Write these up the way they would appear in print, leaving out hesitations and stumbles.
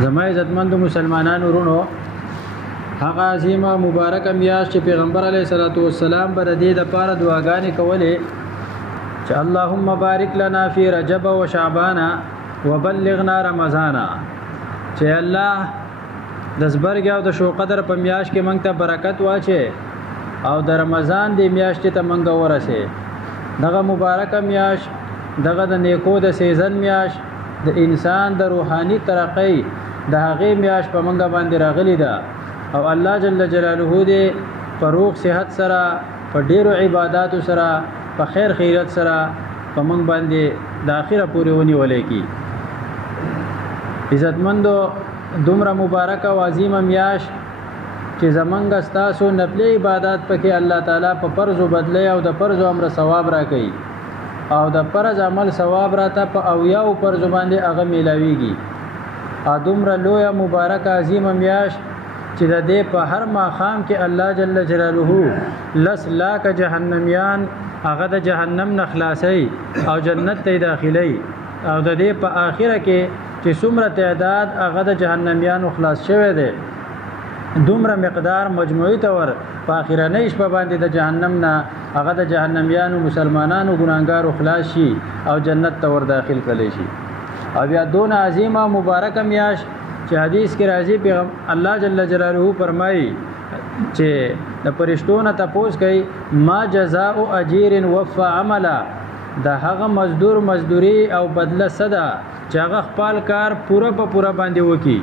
زما عزتمندو مسلمانانو ورونو هغه عظیمه مبارکه میاشت چې پیغمبر علیه الصلاۃ والسلام بر دې د پاره دعاګانې کولې چې اللهم بارک لنا فی رجب و شعبان وبلغنا رمضان چې الله د زبرګ او د شو قدر په میاشت کې مونږ ته برکت واچي او د رمضان د میاشت ته مونږ ورسه دغه مبارکه میاشت دغه د نیکو د سیزن میاشت د انسان د روحاني ترقی د هغه میاشت په مونږ باندې راغلی ده او الله جل جلاله دې فروغ صحت سره په ډیرو عبادتو سره په خیر خیرت سره په مونږ باندې د اخره پورې ونیولې کی عزتمندو دومره مبارکه او عظیمه میاشت چې زمونږ ستاسو نفل عبادت پکې الله تعالی په فرض بدله او د فرض امر ثواب راکړي او د فرض عمل ثواب راته په اویاو فرض باندې هغه ملاويږي ا دومره لوی مبارکه عظیمه میاشت چې د دې په هر ماقام کې الله جل جلاله لس لاک جهنميان هغه د جهنم نه خلاصي او جنت ته داخلي او د دې په آخره کې چې څومره تعداد هغه د جهنميانو خلاص شوه دي دومره مقدار مجموعي تور په اخرنۍ شپه باندې د جهنم نه هغه د جهنميانو مسلمانانو ګناګارو خلاص شي او جنت ته ور داخل کړي شي او بیا دون عظیمه مبارکه میاش چې حدیث کې راځي پیغمبر الله جل جلاله فرمایي چې د فرشتو نه تاسو کوي ما جزاء اجیر وفى عملا د هغه مزدور مزدوري او بدله صدا چې هغه خپل کار پوره په پوره باندې وکي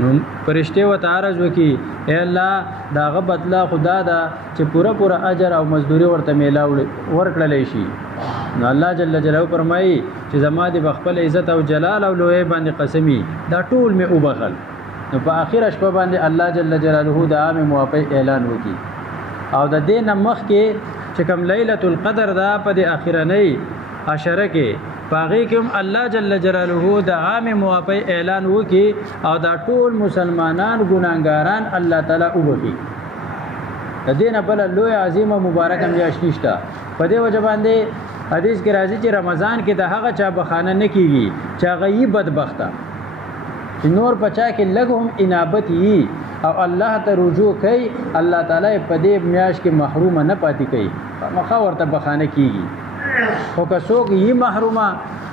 نو فرشته و تعارض وکي اے الله داغه بدله خدا دا چې پوره پوره اجر او مزدوري ورته میلاوي ورکړلې شي نو الله جل جلاله فرمایي چې زما دې بخپل عزت او جلال او لوی باندې قسمی دا ټول می وبخل نو په اخر شپه باندې الله جل جلاله د عام موافق اعلان وکي او د دې نمخ کې چې کوم ليله القدر دا په د اخرنۍ عشره کې باغی کوم الله جل جلاله د عام موافق اعلان وکي او دا ټول مسلمانان ګناګاران الله تعالی وبخي د دې نه بل لوی عظیمه مبارکه میاشت نشته په دې وجه باندې حدیث کې راځي چې رمضان کې د هغه چا بخانه نه کیږي چې هغه یې بدبخته چې نور پچا کې لګهم انابت یې او الله ته رجوع کوي الله تعالی په دې میاشت کې محروم نه پاتې کوي مخه ورته بخانه کیږي خو که څوک یې محرومه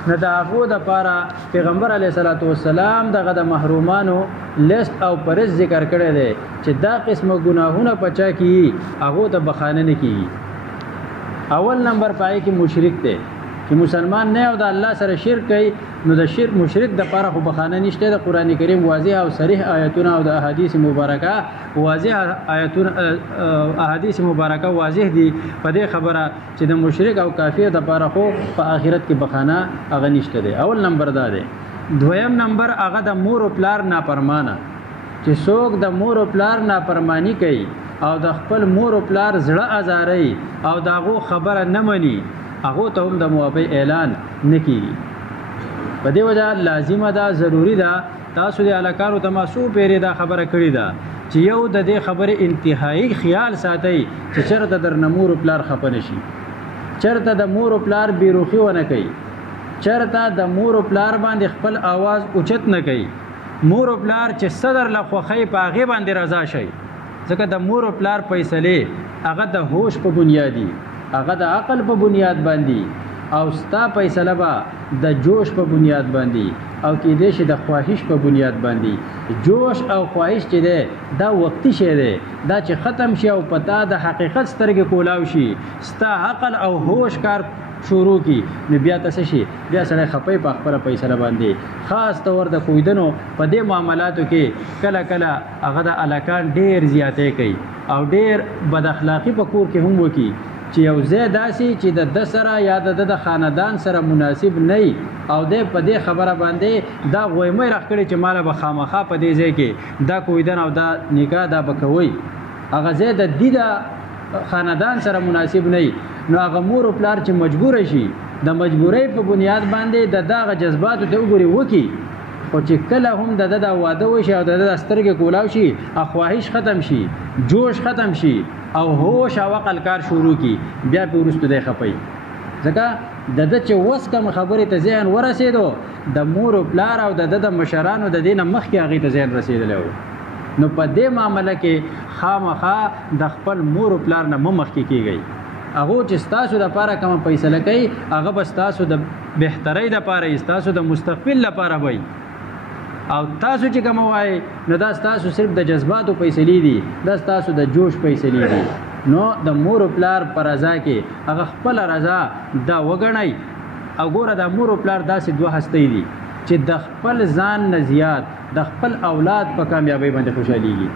نه د هغو دپاره پیغمبر علیه الصلاۃ والسلام دغه د محرومانو لیست او پرز ذکر کړی دی چې دا قسمه ګناهونه پچا کیږي هغو ته بخانه نه کیږي اول نمبر پای کې مشرک دی چې مسلمان نه او د الله سره شرک کوي نو د شرک مشرک د پاره خو بخانه نشته د قران کریم واضح او صریح آیاتونه او د احادیث مبارکه واضح آیاتونه احادیث مبارکه واضح دي په دې خبره چې د مشرک او کافر د پاره خو په آخرت کې بخانه هغه نشته دی اول نمبر دا دی دویم نمبر هغه د مور او پلار نافرمانه چې څوک د مور او پلار نافرمانی کوي او د خپل مور او پلار زړه ازاري او داغو خبره نه مني هغه ته هم د موافق اعلان نکېږي په دې وجه لازمه ده ضروری ده تاسو د الکارو تماسو پیری دا خبره کړی ده چې یو د دې خبره انتهایی خیال ساتي چې چرته در نمور پلار خپنه شي چرته د مور پلار بیروخي ونه کوي چرته د مور پلار باندې خپل आवाज اوچت نه کوي مور پلار چې صدر لخوخی په هغه باندې رضا شي ځکه د مور پلار فیصله هغه د هوش په بنیادی هغه د عقل په بنیاد باندې او ستا فیصله به د جوش په بنیاد باندې او کې دې شي د خواهش په بنیاد باندې جوش او خواهش چې ده دا وقتی شی ده دا چې ختم شي او پتا د حقیقت سترګې کولاو شي ستا عقل او هوش کار شروع کی نو بیا تاسو شي بیا سره خپې په خپل فیصله باندې خاص تور د کویدنو په دې معاملاتو کې کله کله هغه د الکان ډیر زیاتې کوي او ډیر بد اخلاقی په کور کې هم وکي چې یو زیداسي چې د سره یا د خاندان سره مناسب نه او د په دې خبره باندې دا غوېمې راخړي چې مال به خامخا په دې ځای کې دا کویدن او دا نکاح دا بکوي هغه زید د دې خاندان سره مناسب نه نو هغه مور او پلار چې مجبور شي د مجبورۍ په بنیاد باندې د دغه جذبات ته وګوري وکي او چې کله هم د واده وشي او د سترګې کولاو شي خواهش ختم شي جوش ختم شي او هوش او عقل کار شروع کی بیا په ورستو دی خپي ځکه د چې وس کم خبرې ته ذهن ورسېدو د مور او پلار او د مشرانو د دینه مخکې هغې ته ذهن رسېدلی و نو په دې معامله کې خامخا د خپل مور او پلار نه مه مخکې کېږئ هغه چې ستاسو دپاره کومه فیصله کوي هغه به ستاسو د بهترۍ دپاره وي ستاسو د مستقبل لپاره وي او تاسو چې کوم وایي نو دا ستاسو صرف د جذباتو فیصلې دي دا ستاسو د جوش فیصلې دي نو د مور او پلار پر رضا کې هغه خپل رضا دا وګڼئ او ګوره د مور او پلار داسې دوه هستۍ دي چې د خپل ځان نه زیات د خپل اولاد په کامیابۍ باندې خوشحالېږي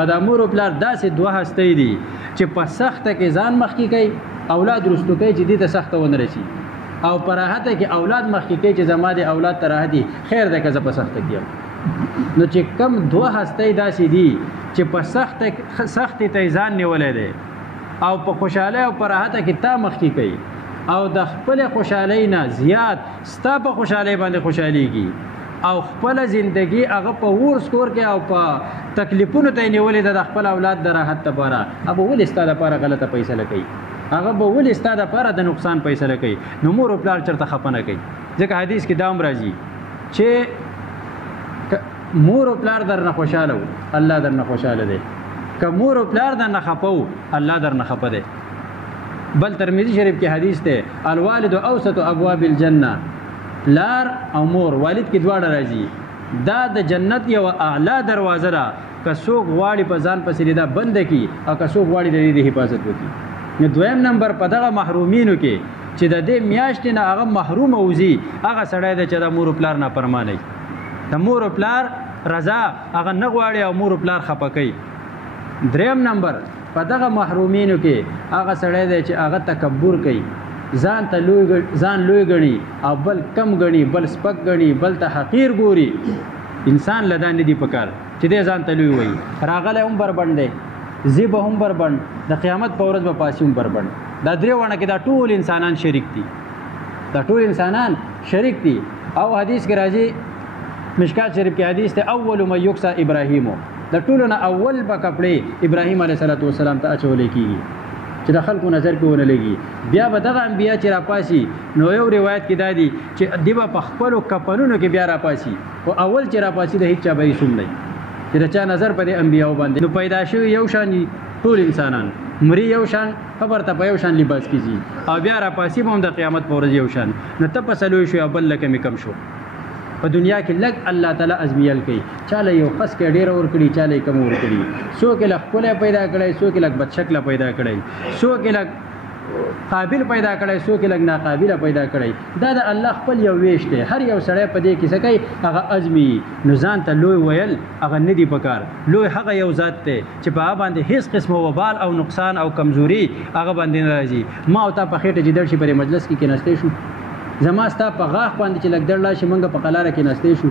او د مور او پلار داسې دوه هستۍ دي چې په سخته کې ځان مخکې کوي اولاد رستو کوي چې دې ته سخته ونه رسي او په راحته کې اولاد مخکې کوي چې زما د اولاد ته راحت دي خیر دی که زه په سخته کې یم نو چې کم دوه هستۍ داسې دي چې په سختې ته ځان نیولی دی او په خوشحالۍ او په راحته کې تا مخکې کوي او د خپل خوشحالۍ نه زیات ستا په خوشحالۍ باندې خوشحالېږي او خپل زندگی هغه په ور سکور کې او په تکلیفونو ته نیولې د خپل اولاد د راحت لپاره هغه ولې ستا لپاره غلطه فیصله کوي هغه به ولې ستا لپاره د نقصان فیصله کوي نو مور او پلار چېرته خفه نه کوي ځکه حدیث کې دا هم راځي چې مور او پلار درنه خوشحاله وو الله درنه خوشحاله دی که مور او پلار درنه خفه وو الله درنه خفه دی بل ترمذی شریف کې حدیث دی الوالد اوسط ابواب الجنه پلار او مور والد کې دواړه راځي دا د جنت یو اعلی دروازه ده که څوک غواړي په ځان پسې دا بند کړي او که څوک غواړي د دې حفاظت وکړي نو دویم نمبر په دغه محرومینو کې چې د دې میاشتې نه هغه محروم اوځي هغه سړی دی چې د مور او پلار نافرمانه د مور او پلار رضا هغه نه غواړي او مور او پلار خفه کوي دریم نمبر په دغه محرومینو کې هغه سړی دی چې هغه تکبر کوي ځان لوی ګڼي او بل کم ګڼي بل سپک ګڼي بل ته حقیر ګوري انسان لدا نه دی پکار چې دې ځان ته لوی وایي راغلی هم بربند دی زی به هم بربند د قیامت په ورځ به پاسي هم بربند دا درې وانه کې دا ټول انسانان شریک دي دا ټول انسانان شریک دي او حدیث کې راځي مشکات شریف کې حدیث ته اول ما یکسا ابراهیمو د ټولو نه اول به کپړې ابراهیم علیه السلام ته اچولی کېږي چې د خلکو نظر کې ونه لګي بیا به دغه انبیا چې راپاسي نو یو روایت کې دا دی چې دی به په خپلو کفنونو کې بیا راپاسي او اول چې راپاسي د هیڅ چا به یې سوم دی چې د چا نظر په دې انبیاو باندې نو پیدا شوي یو شان ټول انسانان مري یو شان قبر ته په یو شان لباس کېږي او بیا راپاسي به هم د قیامت په ورځ یو شان نو ته پسه لوی شو او بل لکه مې کم شو په دنیا کې لږ الله تعالی ازمیل کوي چاله یو خس کې ډېر ورکړي چاله کم ورکړي څوک یې لږ ښکلی پیدا کړی څوک یې لږ بدشکله پیدا کړی څوک یې لږ قابل پیدا کړی څوک یې لږ ناقابله پیدا کړی دا د الله خپل یو ویش دی هر یو سړی په دې کې څه کوي هغه ازمي نو ځان ته لوی ویل هغه نه دی پکار لوی هغه یو ذات دی چې په هغه باندې هیڅ قسمه وبال او نقصان او کمزوري هغه باندې نه راځي ما او تا په خېټه جدل شي په مجلس کې کېناستی شو زما ستا په غاښ باندې چې لږ دړ شي موږ په قلاره کې ناستې شو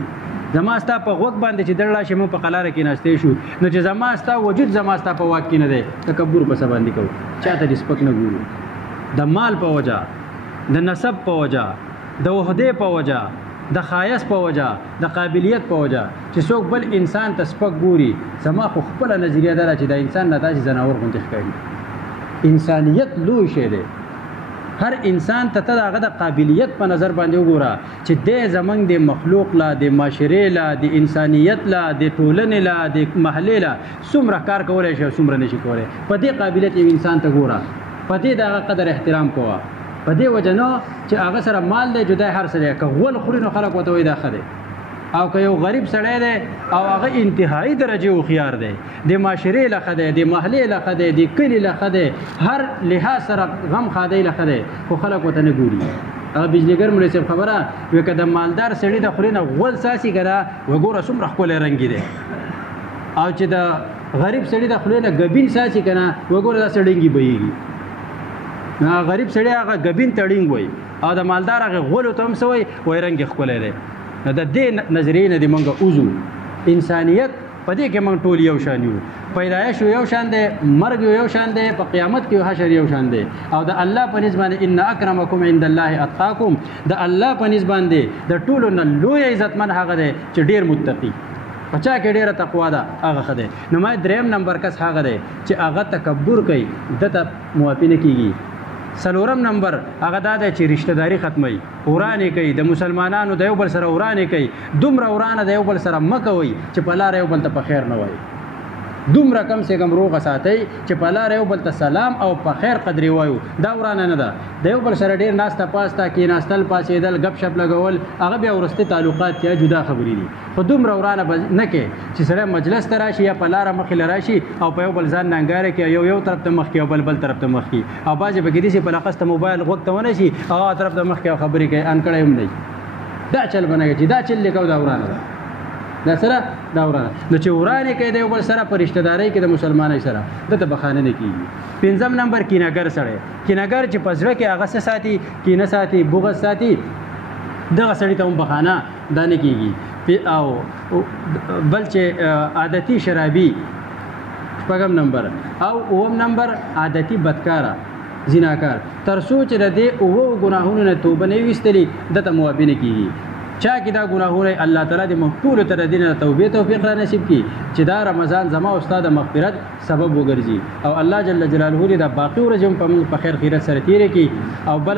زما ستا په غوږ باندې چې دړ شي موږ په قلاره کې ناستې شو نو چې زما ستا وجود زما ستا په واک کې نه دی تکبر په څه باندې کوو چاته دې سپک نه ګورو د مال په وجه د نسب په وجه د عهدې په وجه د ښایست په وجه د قابلیت په وجه چې څوک بل انسان ته سپک ګوري زما خو خپله نظریه ده چې د انسان نه داسې ځناور غوندې ښکاري انسانیت لوی شی دی هر انسان ته هغه د قابلیت په نظر باندې وګوره چې د زمنګ د مخلوق لا د معاشرې لا د انسانیت لا د ټولنې لا د محلې لا څومره کار کولی شي څومره نشي کولی په دې قابلیت یو انسان ته ګوره په دې د هغه قدر احترام کوه په دې وجه نه چې هغه سره مال دی جدای هر څه دی که غول خوري نو خلک ورته وایي دا ښه دی او که یو غریب سړی دی او هغه انتهایی درجې هوښیار دی د معاشرې له ښه دی د محلې له ښه دی د کلي له ښه دی هر لحاظ سره غم ښادۍ له ښه دی خو خلک ورته نه ګوري هغه بجلیګر مولوي صاحب خبره وایي که د مالدار سړي د خولې نه غول ساسي که ده وګوره څومره ښکلی رنګي دی او چې د غریب سړي د خولې نه ګبین ساسي که نه وګوره داسې ډنګي بهیږي غریب سړی هغه ګبین ته ډینګ وایي او د مالدار هغې غولو ته هم څه وایي وایي رنګ یې ښکلی دی نو د دې نظریې نه دې موږ اوځو انسانیت په دې کې موږ ټول یو شان یو پیدایش یو شان دی مرګ یو شان دی په قیامت کې حشر یو شان دی او د الله په نسبت باندې ان اکرمکم عند الله اتقاکم د الله په نسبت باندې د ټولو نه لوی عزتمن هغه دی چې ډېر متقي په چا کې ډېره تقوا ده هغه ښه دی نو ما دریم نمبر کس هغه دی چې هغه تکبر کوي دته موافي نه کېږي څلورم نمبر هغه دا دی چې رشتہ داری ختموي، ورانې کوي، د مسلمانانو د یو بل سره ورانې کوي. دومره ورانه د یو بل سره مه کوئ چې په لاره یو بل ته په خیر نه وایي. دومره کم سے کم روغه ساتئ چې په لاره یو بل ته سلام او په خیر قدرې وایو. دا ورانه نه ده. د یو بل سره ډېر ناسته پاسته کېناستل پاڅېدل ګپ شپ لګول هغه بیا وروستي تعلقات یا جدا خبرې دي. خو دومره ورانه به نه کې چې سړی مجلس ته راشي یا په لاره مخې له راشي او په یو بل ځان ننګاره کړي، یو طرف ته مخ کړي او بل طرف ته مخ کړي. او بعضې به کېدای شي په لقسته موبایل غوږ ته ونه شي هغه طرف ته مخ کړي او خبرې کوي، انکړی هم نه. دا چل به نه کوي چې دا چل لیکو دا ورانه ده. دا سره دا ورانه نو چې ورانې کوي د یو بل سره په رشتہ دارۍ کې د مسلمانۍ سره دته بخانه نه کېږي. پنځم نمبر کینهګر سړی، کینهګر چې په زړه کې هغه څه ساتي، کینه ساتي، بغض ساتي، دغه سړي ته هم بخانه دا نه کېږي. او بل چې عادتي شرابي شپږم نمبر، او اووم نمبر عادتي بدکاره زناکار. تر څو چې د دې اوو ګناهونو نه توبه نه ویستلي دته موابي نه کېږي. چا کې دا ګناهونه الله تعالی دې ټولو ته د دې نه توبې توفیق را نصیب کړي چې دا رمضان زما او ستا د مغفرت سبب وګرځي، او الله جل جلاله دې دا باقي ورځې هم په خیر خیرت سره تېرې کړي. او بل